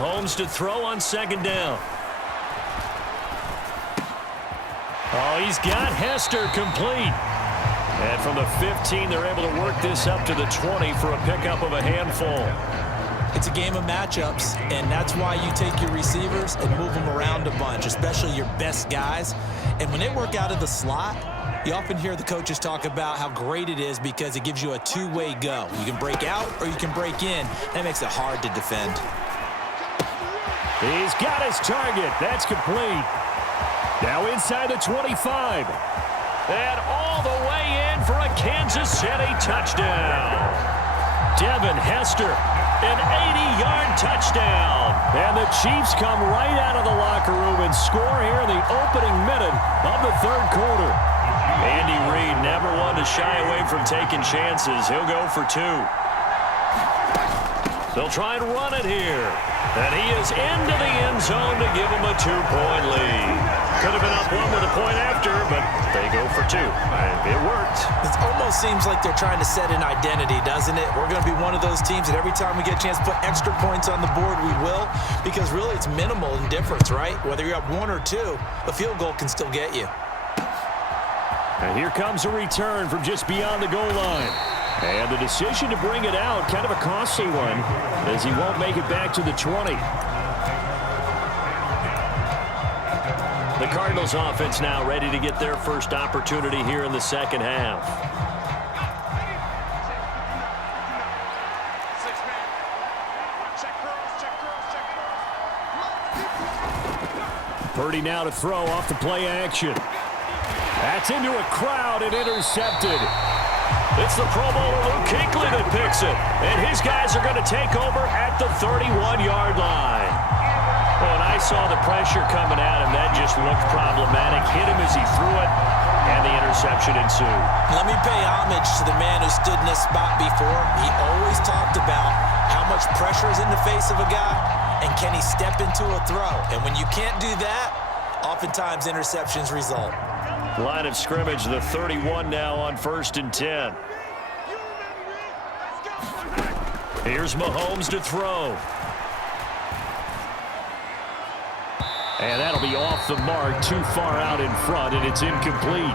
Mahomes to throw on second down. Oh, he's got Hester complete. And from the 15, they're able to work this up to the 20 for a pickup of a handful. It's a game of matchups, and that's why you take your receivers and move them around a bunch, especially your best guys. And when they work out of the slot, you often hear the coaches talk about how great it is because it gives you a two-way go. You can break out or you can break in. That makes it hard to defend. He's got his target. That's complete. Now inside the 25. And all the way in for a Kansas City touchdown. Devin Hester, an 80-yard touchdown. And the Chiefs come right out of the locker room and score here in the opening minute of the third quarter. Andy Reid never one to shy away from taking chances. He'll go for two. They'll try and run it here. And he is into the end zone to give him a 2-point lead. Could have been up one with a point after, but they go for two. And it worked. It almost seems like they're trying to set an identity, doesn't it? We're going to be one of those teams that every time we get a chance to put extra points on the board, we will. Because really it's minimal in difference, right? Whether you're up one or two, a field goal can still get you. And here comes a return from just beyond the goal line. And the decision to bring it out, kind of a costly one, as he won't make it back to the 20. The Cardinals offense now ready to get their first opportunity here in the second half. Purdy now to throw off the play action. That's into a crowd and intercepted. It's the Pro Bowler Luke Kuechly that picks it. And his guys are going to take over at the 31-yard line. Well, and I saw the pressure coming at him. That just looked problematic. Hit him as he threw it, and the interception ensued. Let me pay homage to the man who stood in this spot before. He always talked about how much pressure is in the face of a guy, and can he step into a throw. And when you can't do that, oftentimes interceptions result. Line of scrimmage, the 31 now on 1st and 10. Here's Mahomes to throw. And that'll be off the mark, too far out in front, and it's incomplete.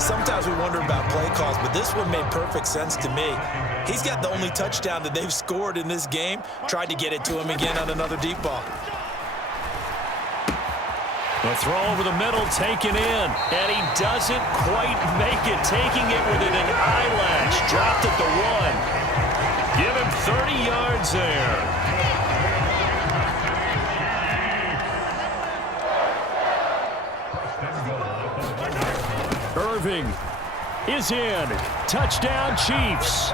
Sometimes we wonder about play calls, but this one made perfect sense to me. He's got the only touchdown that they've scored in this game. Tried to get it to him again on another deep ball. The throw over the middle, taken in, and he doesn't quite make it, taking it within an eyelash. Dropped at the 1. Give him 30 yards there. Irving is in. Touchdown, Chiefs.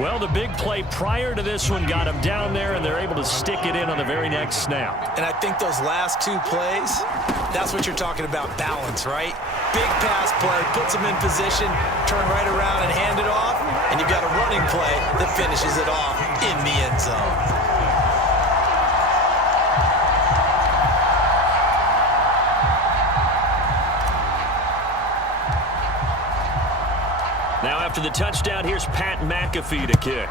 Well, the big play prior to this one got him down there, and they're able to stick it in on the very next snap. And I think those last two plays, that's what you're talking about, balance, right? Big pass play, puts him in position, turn right around and hand it off, and you've got a running play that finishes it off in the end zone. Now after the touchdown, here's Pat McAfee to kick.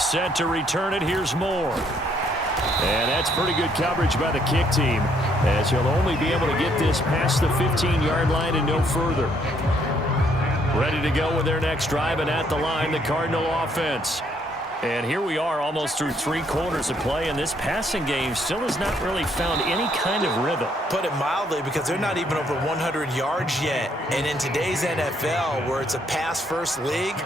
Set to return it, here's Moore. And that's pretty good coverage by the kick team, as he'll only be able to get this past the 15-yard line and no further. Ready to go with their next drive, and at the line, the Cardinal offense. And here we are almost through 3 quarters of play, and this passing game still has not really found any kind of rhythm. Put it mildly, because they're not even over 100 yards yet. And in today's NFL, where it's a pass-first league,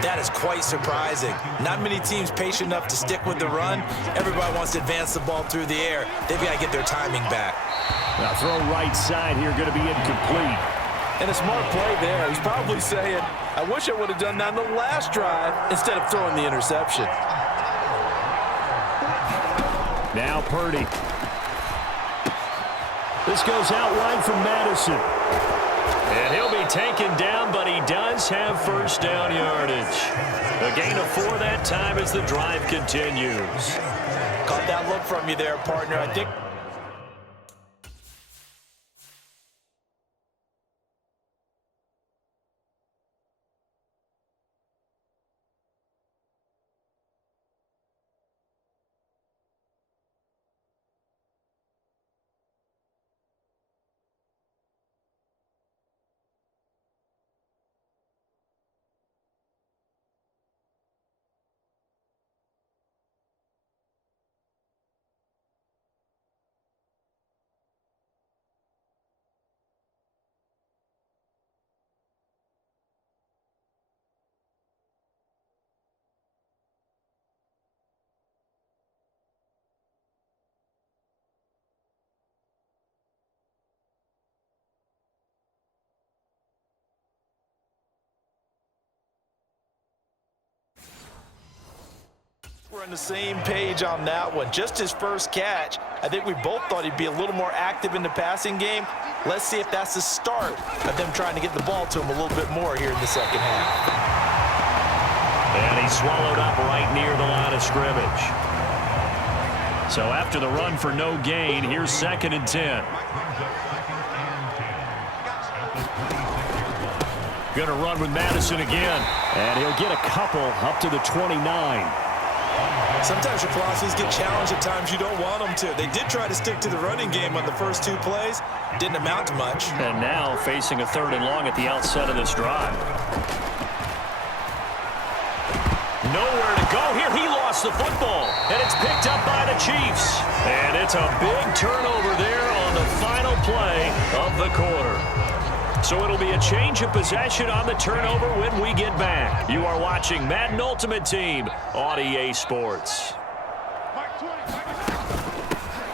that is quite surprising. Not many teams patient enough to stick with the run. Everybody wants to advance the ball through the air. They've got to get their timing back. Now throw right side here, going to be incomplete. And a smart play there. He's probably saying, I wish I would have done that in the last drive instead of throwing the interception. Now Purdy. This goes out wide from Madison. And he'll be taken down, but he does have first down yardage. A gain of 4 that time as the drive continues. Caught that look from you there, partner. I think on the same page on that one. Just his first catch. I think we both thought he'd be a little more active in the passing game. Let's see if that's the start of them trying to get the ball to him a little bit more here in the second half. And he's swallowed up right near the line of scrimmage. So after the run for no gain, here's 2nd and 10. Going to run with Madison again. And he'll get a couple up to the 29. Sometimes your philosophies get challenged at times you don't want them to. They did try to stick to the running game on the first 2 plays. Didn't amount to much. And now facing a 3rd and long at the outset of this drive. Nowhere to go here. He lost the football. And it's picked up by the Chiefs. And it's a big turnover there on the final play of the quarter. So it'll be a change of possession on the turnover when we get back. You are watching Madden Ultimate Team on EA Sports.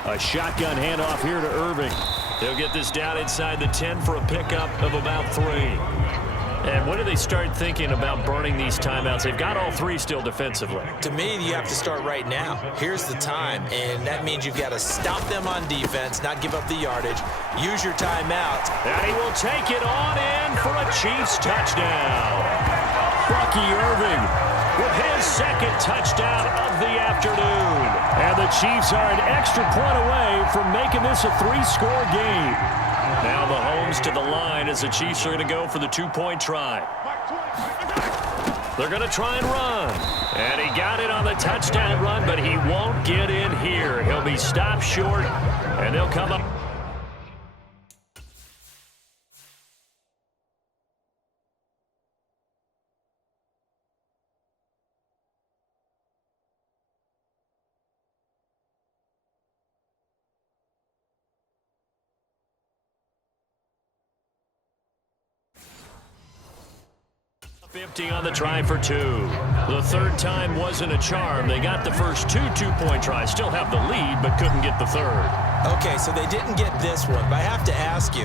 A shotgun handoff here to Irving. He'll get this down inside the 10 for a pickup of about 3. And when do they start thinking about burning these timeouts? They've got all 3 still defensively. To me, you have to start right now. Here's the time, and that means you've got to stop them on defense, not give up the yardage. Use your timeout. And he will take it on in for a Chiefs touchdown. Bucky Irving with his 2nd touchdown of the afternoon. And the Chiefs are an extra point away from making this a 3-score game. Now Mahomes to the line as the Chiefs are going to go for the 2-point try. They're going to try and run. And he got it on the touchdown run, but he won't get in here. He'll be stopped short, and they'll come up. Empty on the try for 2. The 3rd time wasn't a charm. They got the first 2 2-point tries. Still have the lead, but couldn't get the 3rd. Okay, so they didn't get this one, but I have to ask you,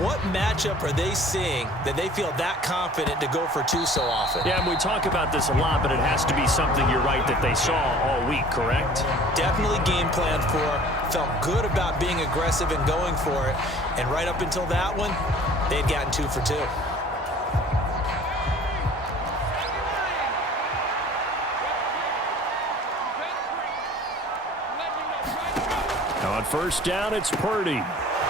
what matchup are they seeing that they feel that confident to go for 2 so often? Yeah, and we talk about this a lot, but it has to be something, you're right, that they saw all week, correct? Definitely game planned for. Felt good about being aggressive and going for it. And right up until that one, they'd gotten 2 for 2. On 1st down, it's Purdy.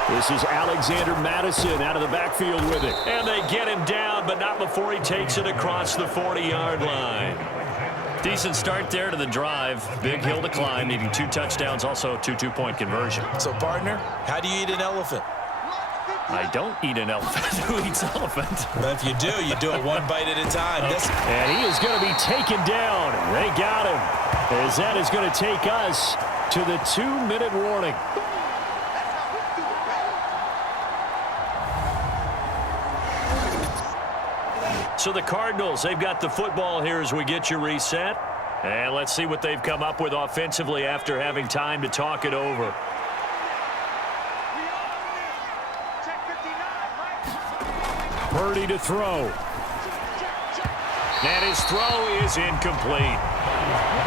This is Alexander Madison out of the backfield with it. And they get him down, but not before he takes it across the 40-yard line. Decent start there to the drive. Big hill to climb, needing 2 touchdowns, also a 2-2-point conversion. So, partner, how do you eat an elephant? I don't eat an elephant. Who eats elephant? But if you do it 1 bite at a time. And he is going to be taken down. They got him. As that is going to take us to the 2-minute warning. So the Cardinals, they've got the football here as we get you reset. And let's see what they've come up with offensively after having time to talk it over. Purdy to throw. And his throw is incomplete.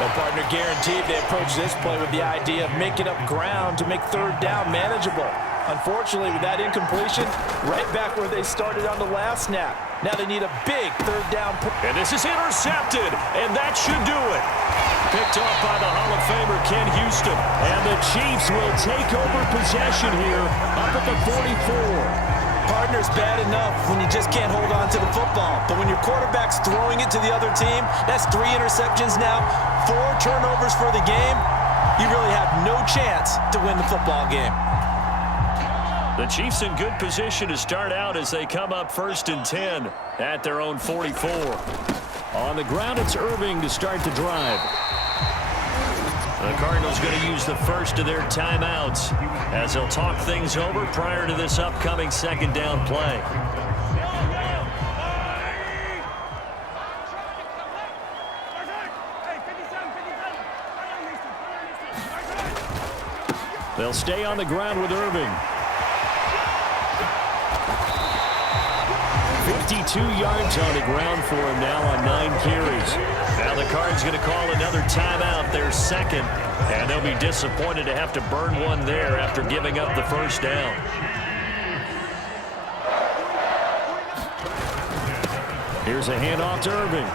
Well, partner, guaranteed they approach this play with the idea of making up ground to make 3rd down manageable. Unfortunately, with that incompletion, right back where they started on the last snap. Now they need a big 3rd down. And this is intercepted, and that should do it. Picked off by the Hall of Famer Ken Houston. And the Chiefs will take over possession here up at the 44. Partner's bad enough when you just can't hold on to the football. But when your quarterback's throwing it to the other team, that's 3 interceptions now, 4 turnovers for the game. You really have no chance to win the football game. The Chiefs in good position to start out as they come up 1st and 10 at their own 44. On the ground, it's Irving to start the drive. The Cardinals going to use the first of their timeouts as they'll talk things over prior to this upcoming 2nd down play. They'll stay on the ground with Irving. 52 yards on the ground for him now on 9 carries. Now the Cards going to call another timeout, their second, and they'll be disappointed to have to burn one there after giving up the first down. Here's a handoff to Irving.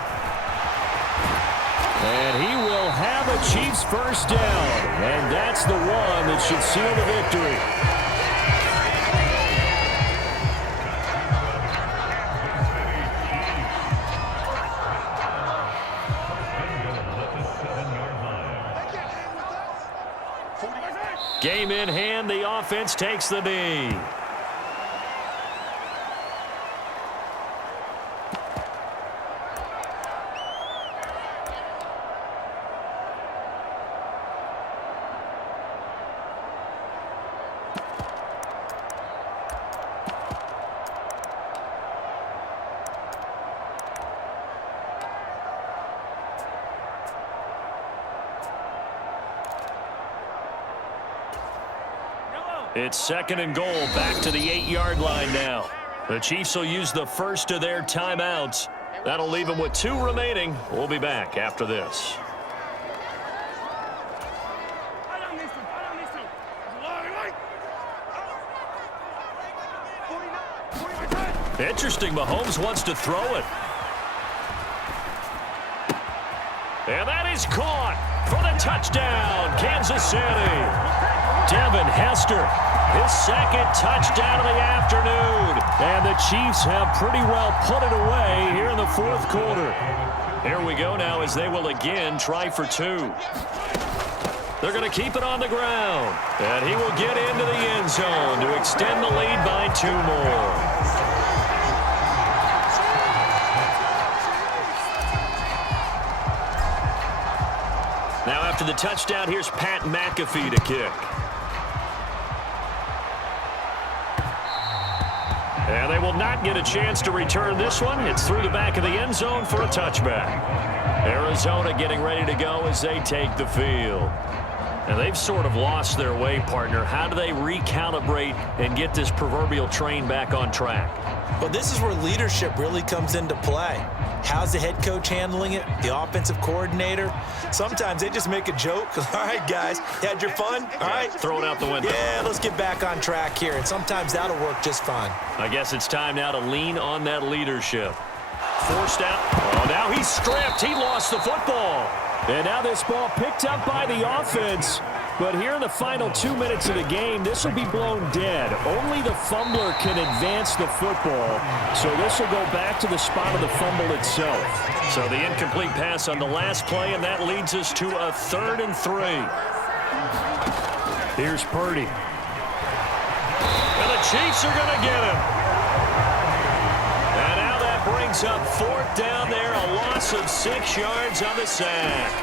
And he will have a Chiefs first down. And that's the one that should seal the victory. Game in hand, the offense takes the knee. It's second and goal, back to the 8-yard line now. The Chiefs will use the first of their timeouts. That'll leave them with 2 remaining. We'll be back after this. Interesting, Mahomes wants to throw it. And that is caught for the touchdown, Kansas City. Devin Hester, his second touchdown of the afternoon. And the Chiefs have pretty well put it away here in the fourth quarter. Here we go now as they will again try for 2. They're going to keep it on the ground. And he will get into the end zone to extend the lead by 2 more. Now after the touchdown, here's Pat McAfee to kick. And they will not get a chance to return this one. It's through the back of the end zone for a touchback. Arizona getting ready to go as they take the field. And they've sort of lost their way, partner. How do they recalibrate and get this proverbial train back on track? Well, this is where leadership really comes into play. How's the head coach handling it? The offensive coordinator? Sometimes they just make a joke. All right, guys, you had your fun? All right. Throw it out the window. Yeah, let's get back on track here. And sometimes that'll work just fine. I guess it's time now to lean on that leadership. Forced out. Oh, now he's stripped. He lost the football. And now this ball picked up by the offense. But here in the final 2 minutes of the game, this will be blown dead. Only the fumbler can advance the football. So this will go back to the spot of the fumble itself. So the incomplete pass on the last play, and that leads us to a 3rd and 3. Here's Purdy. And the Chiefs are going to get him. And now that brings up 4th down there, a loss of 6 yards on the sack.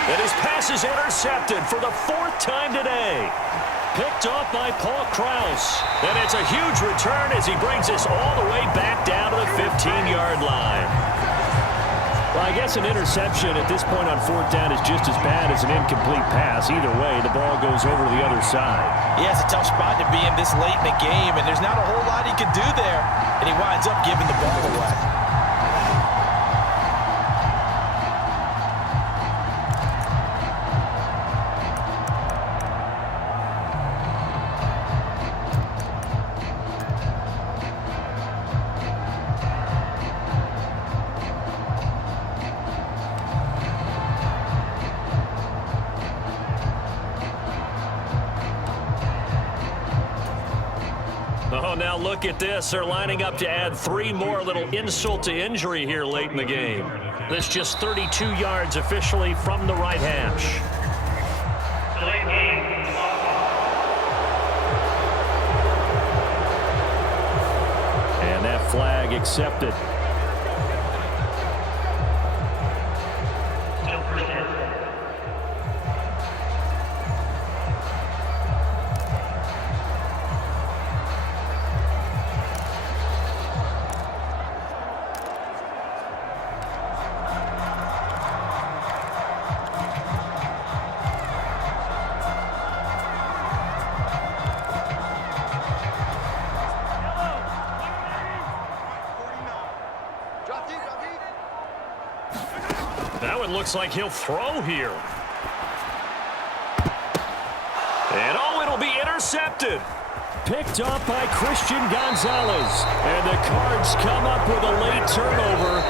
And his pass is intercepted for the 4th time today. Picked off by Paul Krause. And it's a huge return as he brings us all the way back down to the 15-yard line. Well, I guess an interception at this point on 4th down is just as bad as an incomplete pass. Either way, the ball goes over to the other side. Yeah, it's a tough spot to be in this late in the game, and there's not a whole lot he can do there. And he winds up giving the ball away. Oh, now look at this. They're lining up to add 3 more, little insult to injury here late in the game. That's just 32 yards officially from the right hash. And that flag accepted. That one looks like he'll throw here. And oh, it'll be intercepted. Picked off by Christian Gonzalez. And the Cards come up with a late turnover.